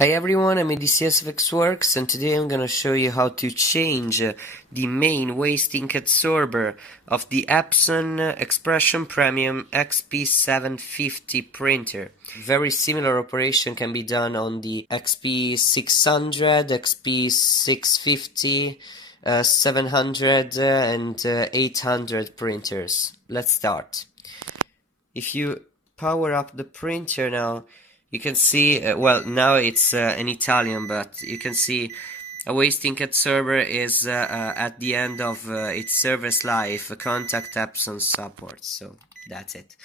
Hi everyone, I'm ADCSFXWorks and today I'm gonna show you how to change the main waste ink absorber of the Epson Expression Premium XP-750 printer. Very similar operation can be done on the XP-600, XP-650, 700 and 800 printers. Let's start. If you power up the printer now, you can see, well, now it's in Italian, but you can see a waste ink absorber is at the end of its service life, contact Epson support, so that's it.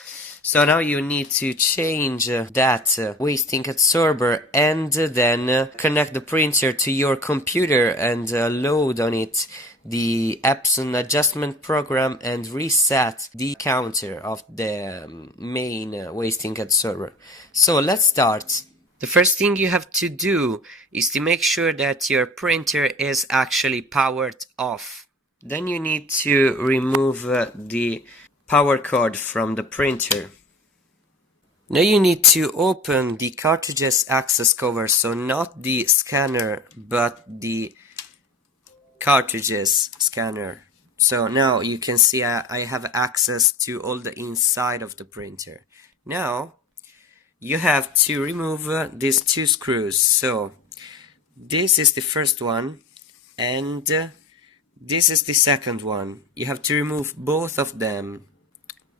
So now you need to change that waste ink absorber and then connect the printer to your computer and load on it the Epson adjustment program and reset the counter of the main waste ink absorber. So let's start. The first thing you have to do is to make sure that your printer is actually powered off. Then you need to remove the power cord from the printer. Now you need to open the cartridge's access cover, so not the scanner but the cartridges scanner. So now you can see I have access to all the inside of the printer. Now you have to remove these two screws. So this is the first one and this is the second one. You have to remove both of them.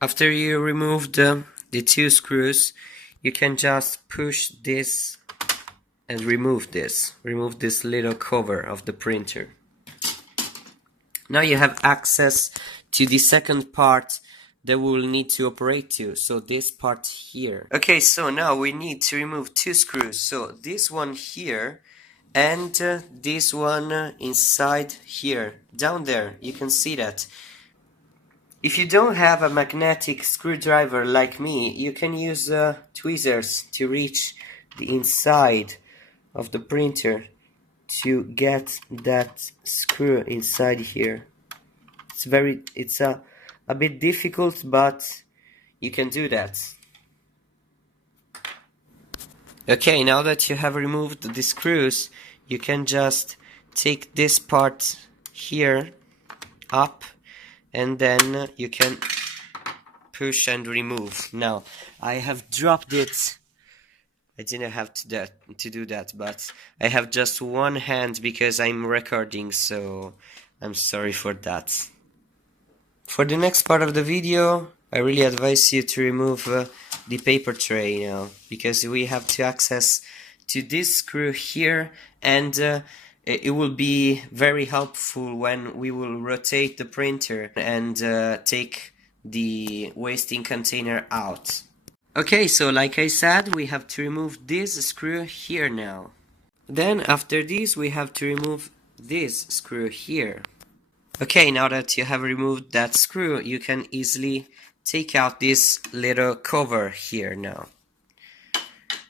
After you remove the two screws, you can just push this and remove this little cover of the printer. Now you have access to the second part that we will need to operate to, so this part here. Okay, so now we need to remove two screws, so this one here and this one inside here, down there, you can see that. If you don't have a magnetic screwdriver like me, you can use tweezers to reach the inside of the printer to get that screw inside here. It's a bit difficult, but you can do that. Okay, now that you have removed the screws, you can just take this part here up and then you can push and remove. Now I have dropped it. I didn't have to do that, but I have just one hand because I'm recording, so I'm sorry for that. For the next part of the video, I really advise you to remove the paper tray now, because we have to access to this screw here, and it will be very helpful when we will rotate the printer and take the waste ink container out. Okay, so like I said, we have to remove this screw here now. Then after this we have to remove this screw here. Okay, now that you have removed that screw, you can easily take out this little cover here now.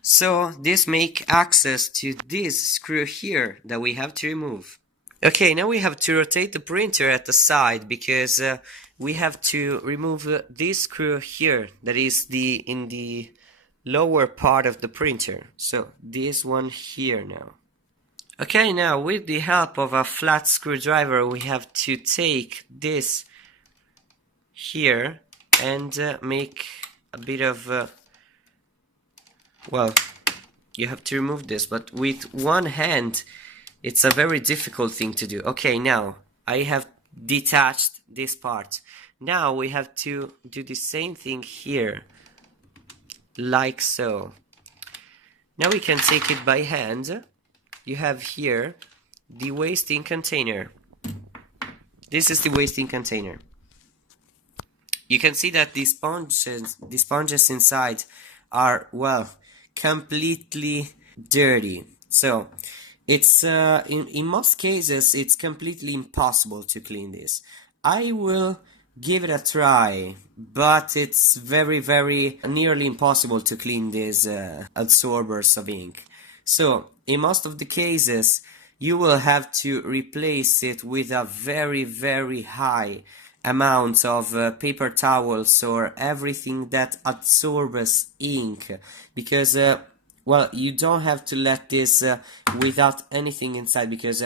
So this makes access to this screw here that we have to remove. Okay, now we have to rotate the printer at the side because we have to remove this screw here that is in the lower part of the printer. So this one here now. Okay, now with the help of a flat screwdriver we have to take this here and make a bit of well, you have to remove this, but with one hand it's a very difficult thing to do. Okay, now I have detached this part. Now we have to do the same thing here, like so. Now we can take it by hand. You have here the waste ink container. This is the waste ink container. You can see that the sponges inside are, well, completely dirty. So it's in most cases it's completely impossible to clean this. I will give it a try, but it's very nearly impossible to clean these absorbers of ink. So in most of the cases you will have to replace it with a very high amount of paper towels or everything that absorbs ink, because well, you don't have to let this without anything inside, because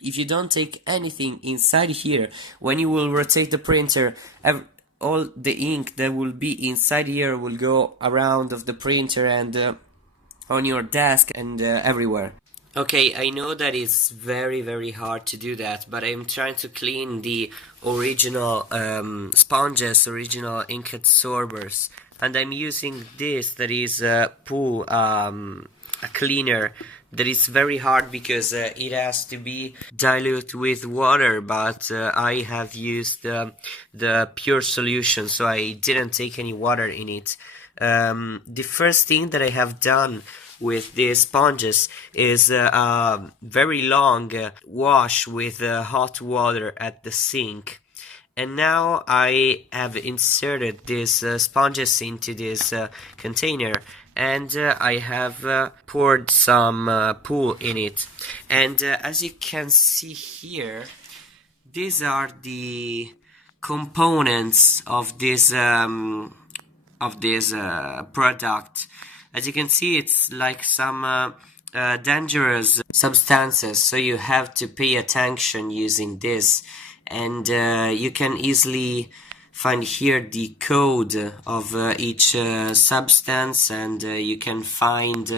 if you don't take anything inside here, when you will rotate the printer, all the ink that will be inside here will go around of the printer and on your desk and everywhere. Okay, I know that it's very hard to do that, but I'm trying to clean the original sponges, original ink absorbers, and I'm using this that is a cleaner that is very hard because it has to be diluted with water, but I have used the pure solution, so I didn't take any water in it. The first thing that I have done with these sponges is a very long wash with hot water at the sink. And now I have inserted these sponges into this container, and I have poured some pool in it. And as you can see here, these are the components of this product. As you can see, it's like some dangerous substances, so you have to pay attention using this. And you can easily find here the code of each substance, and you can find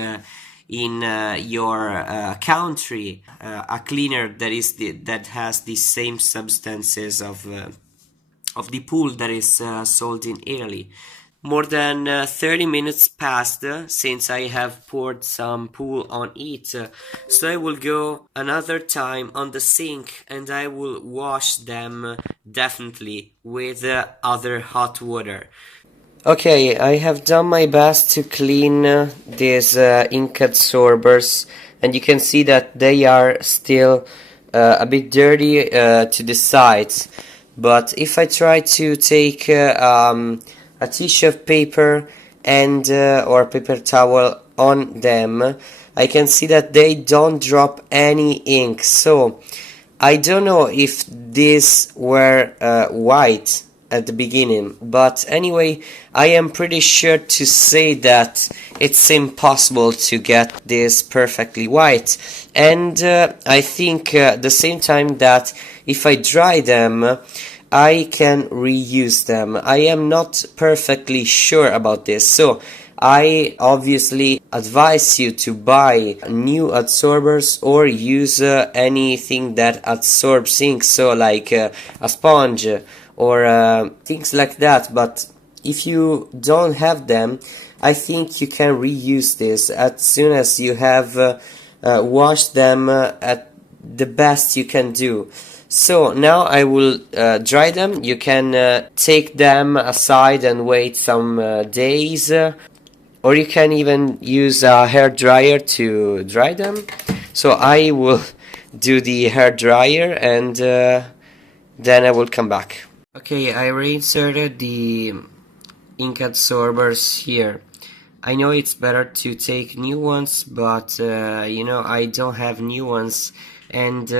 in your country a cleaner that has the same substances of the pool that is sold in Italy. More than 30 minutes passed since I have poured some pool on it, so I will go another time on the sink and I will wash them definitely with other hot water. Okay, I have done my best to clean these ink absorbers, and you can see that they are still a bit dirty to the sides. But if I try to take a tissue of paper and or paper towel on them, I can see that they don't drop any ink. So I don't know if these were white at the beginning, but anyway, I am pretty sure to say that it's impossible to get this perfectly white. And I think at the same time that if I dry them, I can reuse them. I am not perfectly sure about this, so I obviously advise you to buy new adsorbers or use anything that absorbs ink, so like a sponge or things like that. But if you don't have them, I think you can reuse this as soon as you have washed them at the best you can do. So now I will dry them. You can take them aside and wait some days, or you can even use a hair dryer to dry them. So I will do the hair dryer, and then I will come back. Okay, I reinserted the ink absorbers here. I know it's better to take new ones, but you know, I don't have new ones, and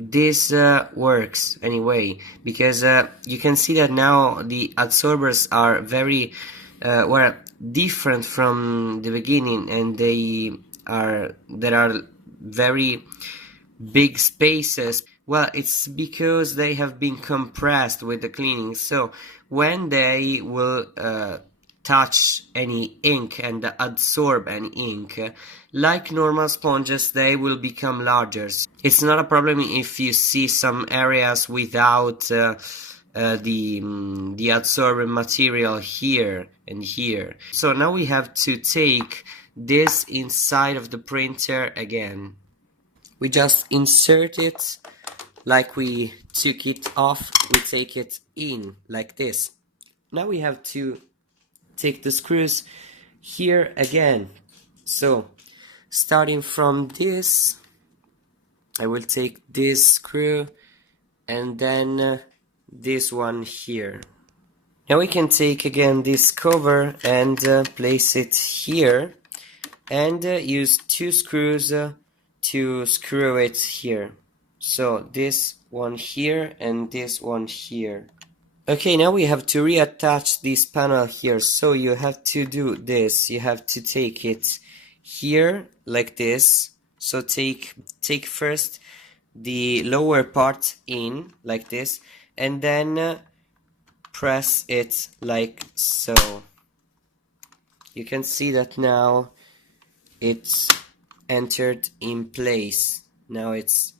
this works anyway, because you can see that now the adsorbers are very well different from the beginning, and there are very big spaces. Well, it's because they have been compressed with the cleaning, so when they will touch any ink and absorb any ink, like normal sponges, they will become larger. It's not a problem if you see some areas without the absorbent material here and here. So now we have to take this inside of the printer again. We just insert it like we took it off. We take it in like this. Now we have to take the screws here again. So starting from this, I will take this screw and then this one here. Now we can take again this cover and place it here, and use two screws to screw it here. So this one here and this one here. Okay, now we have to reattach this panel here, so you have to do this. You have to take it here like this. So take first the lower part in like this, and then press it like so. You can see that now it's entered in place. Now it's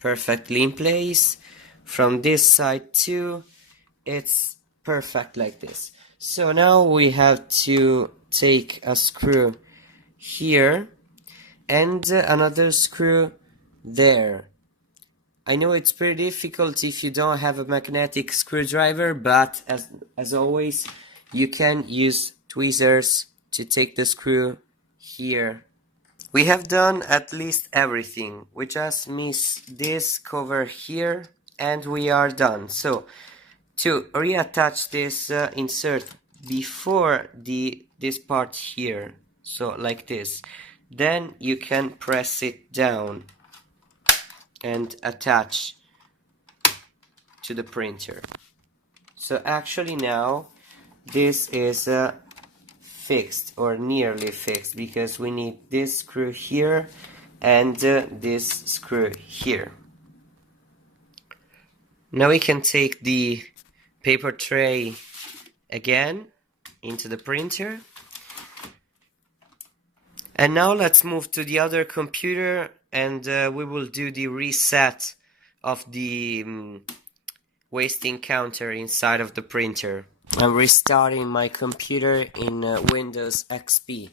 perfectly in place. From this side too, it's perfect like this. So now we have to take a screw here and another screw there. I know it's pretty difficult if you don't have a magnetic screwdriver, but as always, you can use tweezers to take the screw here. We have done at least everything. We just miss this cover here and we are done. So to reattach this, insert before this part here, so like this. Then you can press it down and attach to the printer. So actually now this is fixed or nearly fixed, because we need this screw here and this screw here. Now we can take the paper tray again into the printer. And now let's move to the other computer, and we will do the reset of the wasting counter inside of the printer. I'm restarting my computer in Windows XP.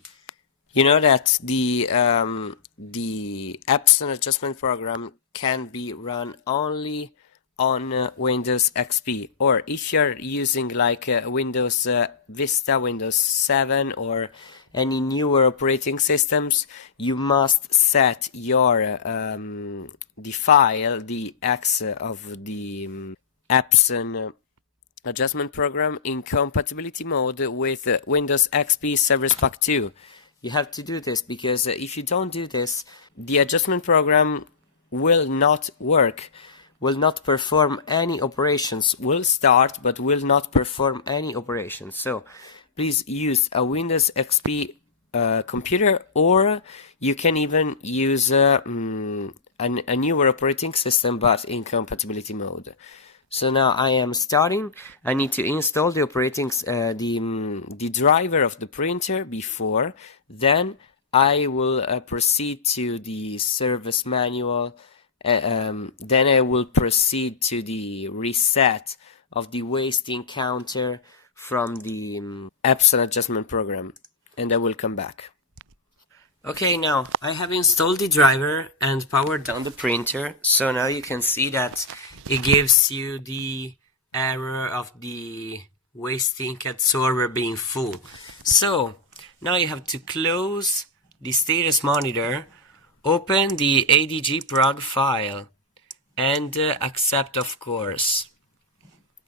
You know that the Epson adjustment program can be run only on Windows XP, or if you're using like Windows Vista, Windows 7 or any newer operating systems, you must set your the file, the X of the Epson adjustment program in compatibility mode with Windows XP Service Pack 2. You have to do this, because if you don't do this, the adjustment program will not work, will not perform any operations, will start but will not perform any operations. So please use a Windows XP computer, or you can even use a newer operating system but in compatibility mode. So now I am starting. I need to install the operating the driver of the printer before. Then I will proceed to the service manual. Then I will proceed to the reset of the wasting counter from the Epson adjustment program, and I will come back. Okay, now I have installed the driver and powered down the printer. So now you can see that it gives you the error of the waste ink adsorber being full. So now you have to close the status monitor, open the ADG prog file, and accept, of course.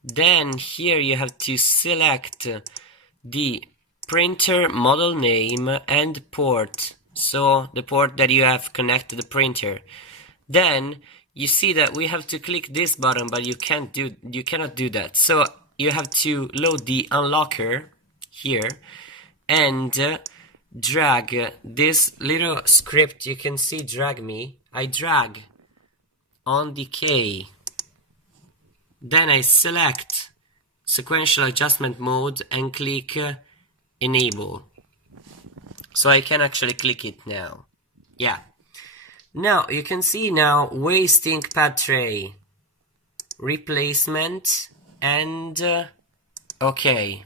Then here you have to select the printer model name and port, so the port that you have connected to the printer. Then you see that we have to click this button, but you cannot do that. So you have to load the unlocker here and drag this little script. You can see drag me. I drag on the K. Then I select sequential adjustment mode and click enable. So I can actually click it now. Yeah. Now you can see now waste ink pad tray, replacement, and okay.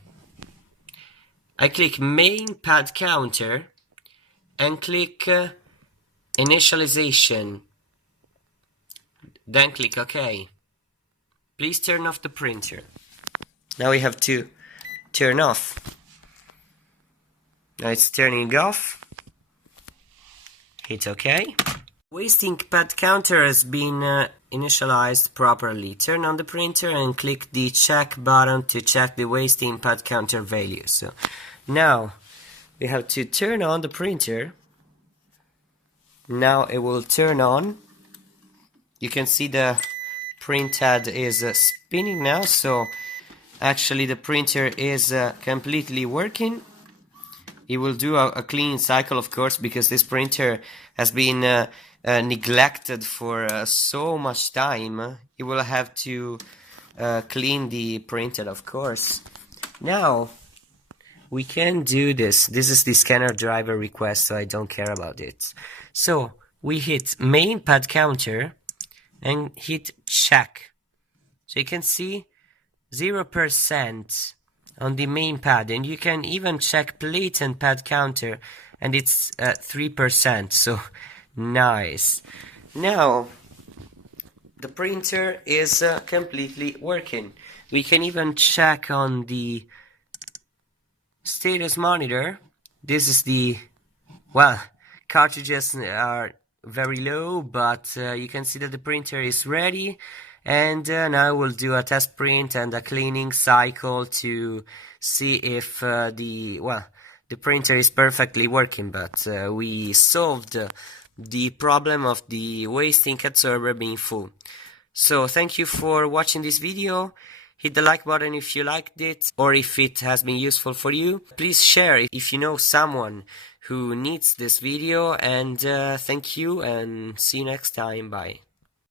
I click main pad counter and click initialization. Then click OK. Please turn off the printer. Now we have to turn off. Now it's turning off. Hit OK. Waste ink pad counter has been initialized properly. Turn on the printer and click the check button to check the waste ink pad counter value. So now we have to turn on the printer. Now it will turn on. You can see the print head is spinning now, so actually the printer is completely working. it will do a cleaning cycle, of course, because this printer has been neglected for so much time. It will have to clean the printer, of course. Now we can do this. This is the scanner driver request, so I don't care about it. So we hit main pad counter and hit check. So you can see 0% on the main pad, and you can even check plate and pad counter, and it's 3%, so nice. Now the printer is completely working. We can even check on the status monitor. This is the, well, cartridges are very low, but you can see that the printer is ready. And now we'll do a test print and a cleaning cycle to see if the printer is perfectly working. But we solved the problem of the waste ink absorber being full. So thank you for watching this video. Hit the like button if you liked it, or if it has been useful for you. Please share if you know someone who needs this video, and thank you, and see you next time. Bye.